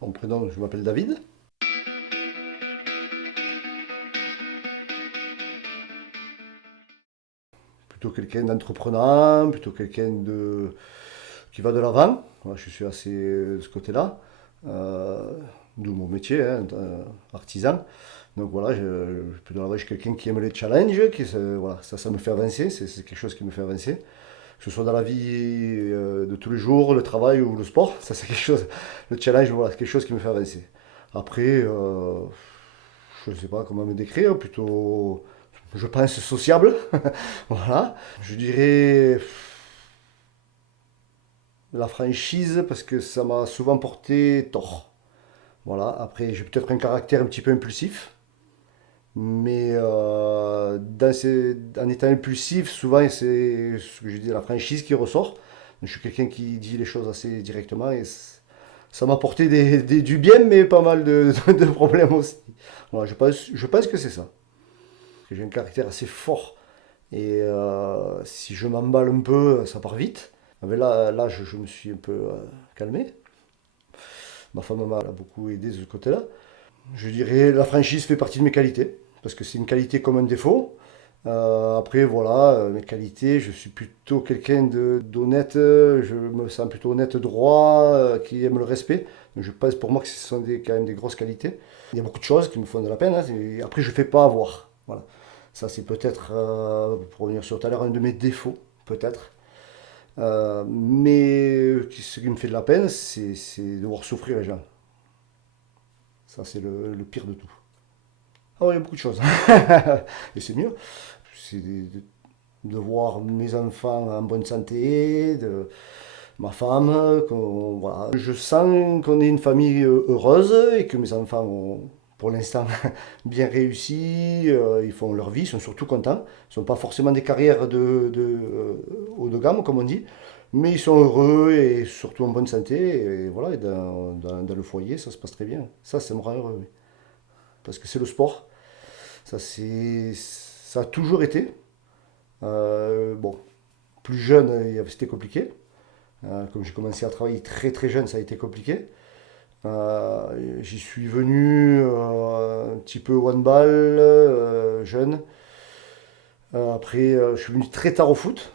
Mon prénom, je m'appelle David. Plutôt quelqu'un d'entreprenant, plutôt quelqu'un qui va de l'avant. Voilà, je suis assez de ce côté-là. Euh, D'où mon métier, hein, artisan. Donc voilà, plutôt là, je suis quelqu'un qui aime les challenges, voilà, ça me fait avancer, c'est quelque chose qui me fait avancer. Que ce soit dans la vie de tous les jours, le travail ou le sport, ça c'est quelque chose, le challenge, voilà, c'est quelque chose qui me fait avancer. Après, je ne sais pas comment me décrire, plutôt, je pense, sociable. Voilà. Je dirais la franchise parce que ça m'a souvent porté tort. Voilà. Après, j'ai peut-être un caractère un petit peu impulsif. Mais en étant impulsif, souvent c'est ce que je dis, la franchise qui ressort. Je suis quelqu'un qui dit les choses assez directement et ça m'a apporté du bien, mais pas mal de problèmes aussi. Voilà, je pense que c'est ça. J'ai un caractère assez fort. Et si je m'emballe un peu, ça part vite. Mais là je me suis un peu calmé. Ma femme m'a beaucoup aidé de ce côté-là. Je dirais la franchise fait partie de mes qualités, parce que c'est une qualité comme un défaut. Après, voilà, mes qualités, je suis plutôt quelqu'un d'honnête, je me sens plutôt honnête, droit, qui aime le respect. Donc je pense pour moi que ce sont quand même des grosses qualités. Il y a beaucoup de choses qui me font de la peine, hein, après, je ne fais pas avoir. Voilà. Ça, c'est peut-être, pour revenir sur tout à l'heure, un de mes défauts, peut-être. Mais ce qui me fait de la peine, c'est de voir souffrir les gens. Ça, c'est le pire de tout. Ah oui, il y a beaucoup de choses. Et c'est mieux. C'est de voir mes enfants en bonne santé, ma femme. Voilà. Je sens qu'on est une famille heureuse et que mes enfants ont, pour l'instant, bien réussi. Ils font leur vie, ils sont surtout contents. Ils ne sont pas forcément des carrières haut de gamme, comme on dit. Mais ils sont heureux et surtout en bonne santé. Et voilà, et dans le foyer, ça se passe très bien. Ça me rend heureux. Oui. Parce que c'est le sport. Ça a toujours été. Bon, plus jeune, c'était compliqué. Comme j'ai commencé à travailler très très jeune, ça a été compliqué. J'y suis venu un petit peu one ball, jeune. Après, je suis venu très tard au foot.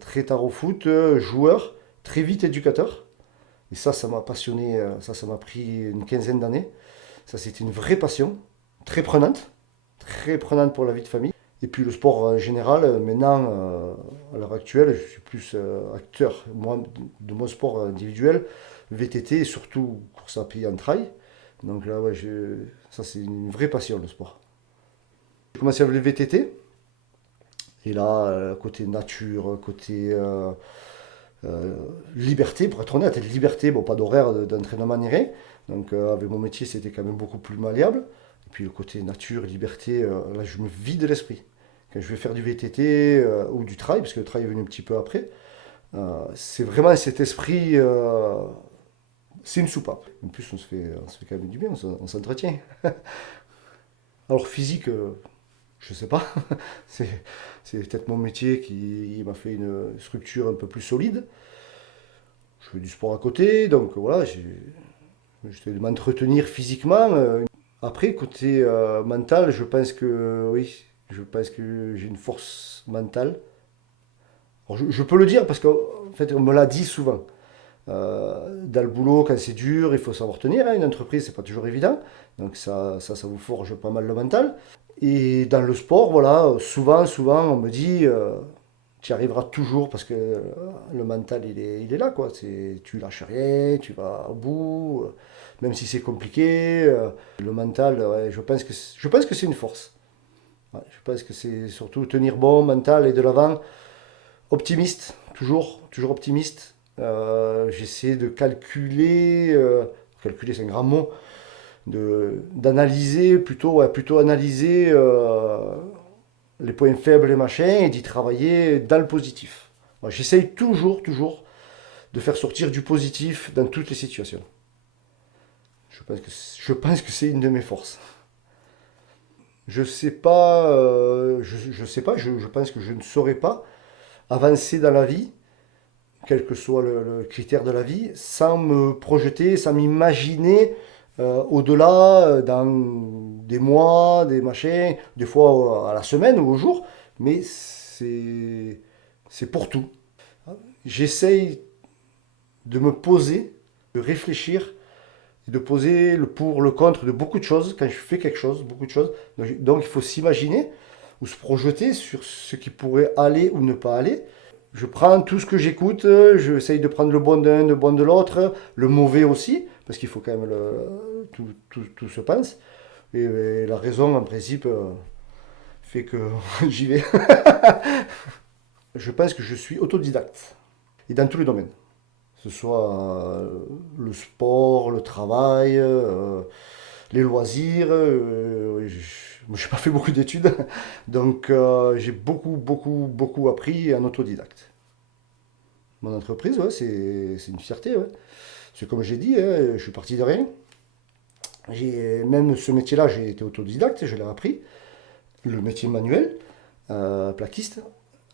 Très tard au foot, joueur, très vite éducateur. Et ça m'a passionné. Ça m'a pris une quinzaine d'années. Ça, c'était une vraie passion, très prenante. Très prenante pour la vie de famille. Et puis le sport en général, maintenant, à l'heure actuelle, je suis plus acteur moi, de mon sport individuel, VTT et surtout course à pied en trail. Donc là, ouais, ça c'est une vraie passion le sport. J'ai commencé avec le VTT et là, côté nature, côté euh, liberté, pour être honnête, liberté, bon, pas d'horaire d'entraînement ni rien. Donc avec mon métier, c'était quand même beaucoup plus malléable. Et puis le côté nature, liberté, là, je me vide l'esprit. Quand je vais faire du VTT ou du trail, parce que le trail est venu un petit peu après, c'est vraiment cet esprit, c'est une soupape. En plus, on se fait quand même du bien, on s'entretient. Alors physique, je sais pas, c'est c'est peut-être mon métier qui m'a fait une structure un peu plus solide. Je fais du sport à côté, donc voilà, j'essaie de m'entretenir physiquement. Après, côté mental, je pense que oui, je pense que j'ai une force mentale. Alors, je peux le dire parce qu'en fait, on me l'a dit souvent. Dans le boulot, quand c'est dur, il faut savoir tenir. Hein, une entreprise, c'est pas toujours évident. Donc ça vous forge pas mal le mental. Et dans le sport, voilà, souvent, on me dit, tu y arriveras toujours parce que le mental, il est là, quoi. Tu lâches rien, tu vas au bout, même si c'est compliqué. Le mental, ouais, je pense que c'est une force. Ouais, je pense que c'est surtout tenir bon, mental et de l'avant. Optimiste, toujours optimiste. J'essaie de calculer c'est un grand mot, d'analyser plutôt, ouais, plutôt analyser les points faibles et machin et d'y travailler dans le positif. Moi, j'essaye toujours de faire sortir du positif dans toutes les situations. Je pense que c'est une de mes forces. Je sais pas, je pense que je ne saurais pas avancer dans la vie quel que soit le critère de la vie, sans me projeter, sans m'imaginer au-delà, dans des mois, des machins, des fois à la semaine ou au jour, mais c'est pour tout. J'essaye de me poser, de réfléchir, de poser le pour, le contre de beaucoup de choses quand je fais quelque chose, beaucoup de choses. Donc il faut s'imaginer ou se projeter sur ce qui pourrait aller ou ne pas aller. Je prends tout ce que j'écoute, j'essaye de prendre le bon d'un, le bon de l'autre, le mauvais aussi, parce qu'il faut quand même tout se pense. Et la raison, en principe, fait que j'y vais. Je pense que je suis autodidacte, et dans tous les domaines. Que ce soit le sport, le travail, les loisirs. Je n'ai pas fait beaucoup d'études, donc j'ai beaucoup appris en autodidacte. Mon entreprise, ouais, c'est une fierté. Ouais. C'est comme j'ai dit, hein, je suis parti de rien. Même ce métier-là, j'ai été autodidacte, je l'ai appris. Le métier manuel, plaquiste,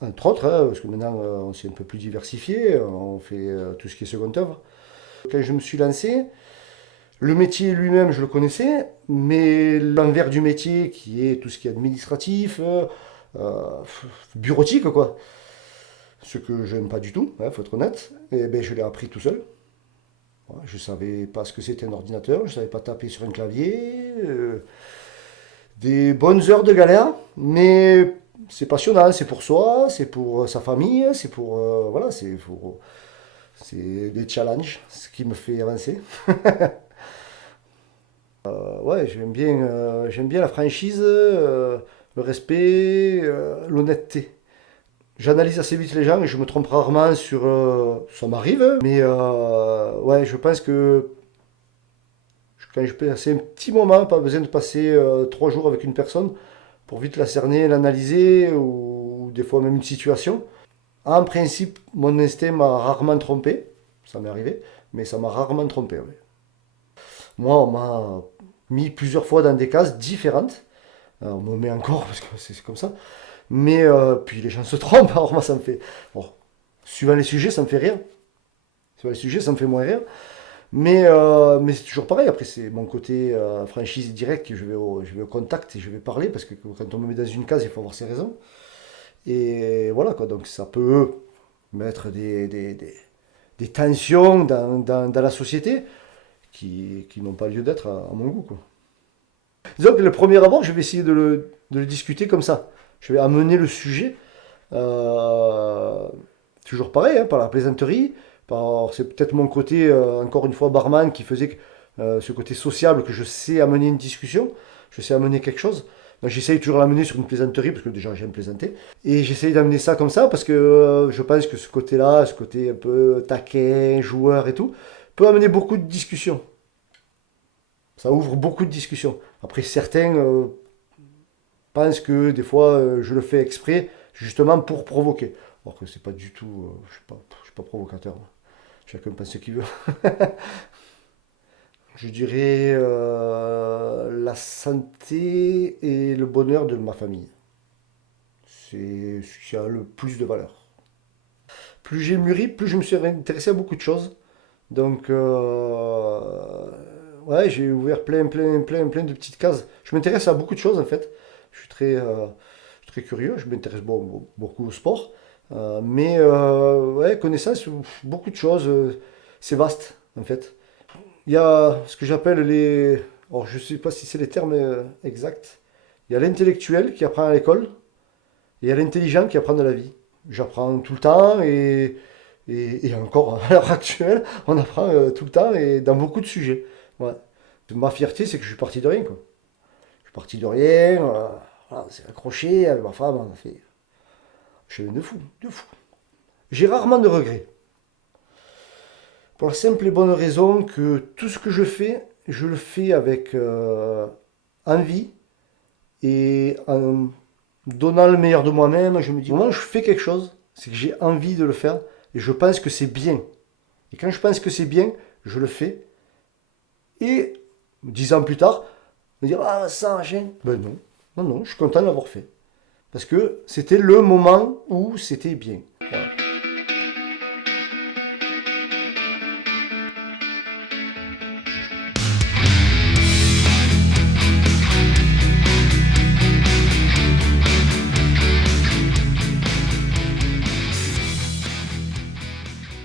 entre autres, hein, parce que maintenant on s'est un peu plus diversifié, on fait tout ce qui est seconde œuvre. Quand je me suis lancé, le métier lui-même, je le connaissais, mais l'envers du métier, qui est tout ce qui est administratif, bureautique, quoi, ce que je n'aime pas du tout, il faut être honnête, et ben, je l'ai appris tout seul. Je ne savais pas ce que c'était un ordinateur, je ne savais pas taper sur un clavier. Des bonnes heures de galère, mais c'est passionnant, c'est pour soi, c'est pour sa famille, c'est pour... voilà, c'est des challenges, ce qui me fait avancer. Ouais, j'aime bien la franchise, le respect, l'honnêteté. J'analyse assez vite les gens et je me trompe rarement sur... ça m'arrive, hein, mais ouais, je pense que quand je passe un petit moment, pas besoin de passer 3 jours avec une personne pour vite la cerner, l'analyser ou des fois même une situation. En principe, mon instinct m'a rarement trompé, ça m'est arrivé, mais ça m'a rarement trompé. Ouais. Moi, on m'a mis plusieurs fois dans des cases différentes. On me met encore parce que c'est comme ça. Mais puis les gens se trompent, alors moi ça me fait... Bon, suivant les sujets, ça me fait rire. Suivant les sujets, ça me fait moins rire. Mais c'est toujours pareil, après c'est mon côté franchise direct, je vais au contact et je vais parler, parce que quand on me met dans une case, il faut avoir ses raisons. Et voilà quoi, donc ça peut mettre des tensions dans la société qui n'ont pas lieu d'être à mon goût, quoi. Disons que le premier abord, je vais essayer de le discuter comme ça. Je vais amener le sujet, euh, toujours pareil, hein, par la plaisanterie. C'est peut-être mon côté, encore une fois, barman qui faisait ce côté sociable que je sais amener une discussion, je sais amener quelque chose. Donc j'essaye toujours de l'amener sur une plaisanterie parce que déjà j'aime plaisanter. Et j'essaye d'amener ça comme ça parce que je pense que ce côté-là, ce côté un peu taquin, joueur et tout, peut amener beaucoup de discussions. Ça ouvre beaucoup de discussions. Après, certains pensent que des fois je le fais exprès, justement pour provoquer. Alors que c'est pas du tout. Je suis pas provocateur. Chacun pense ce qu'il veut. Je dirais la santé et le bonheur de ma famille. C'est ce qui a le plus de valeur. Plus j'ai mûri, plus je me suis intéressé à beaucoup de choses. Donc, ouais, j'ai ouvert plein de petites cases. Je m'intéresse à beaucoup de choses en fait. Je suis très curieux. Je m'intéresse beaucoup au sport. Mais ouais, connaissance, beaucoup de choses. C'est vaste en fait. Il y a ce que j'appelle les... Alors, je ne sais pas si c'est les termes exacts. Il y a l'intellectuel qui apprend à l'école et il y a l'intelligent qui apprend de la vie. J'apprends tout le temps et encore à l'heure actuelle, on apprend tout le temps et dans beaucoup de sujets. Ouais. Ma fierté, c'est que je suis parti de rien, quoi. Je suis parti de rien, voilà, c'est accroché avec ma femme, on a fait... Je suis de fou, de fou. J'ai rarement de regrets. Pour la simple et bonne raison que tout ce que je le fais avec envie et en donnant le meilleur de moi-même. Je me dis, moi je fais quelque chose, c'est que j'ai envie de le faire et je pense que c'est bien. Et quand je pense que c'est bien, je le fais. Et 10 ans plus tard, me dire, ah ça, machin. Ben non, je suis content de l'avoir fait. Parce que c'était le moment où c'était bien.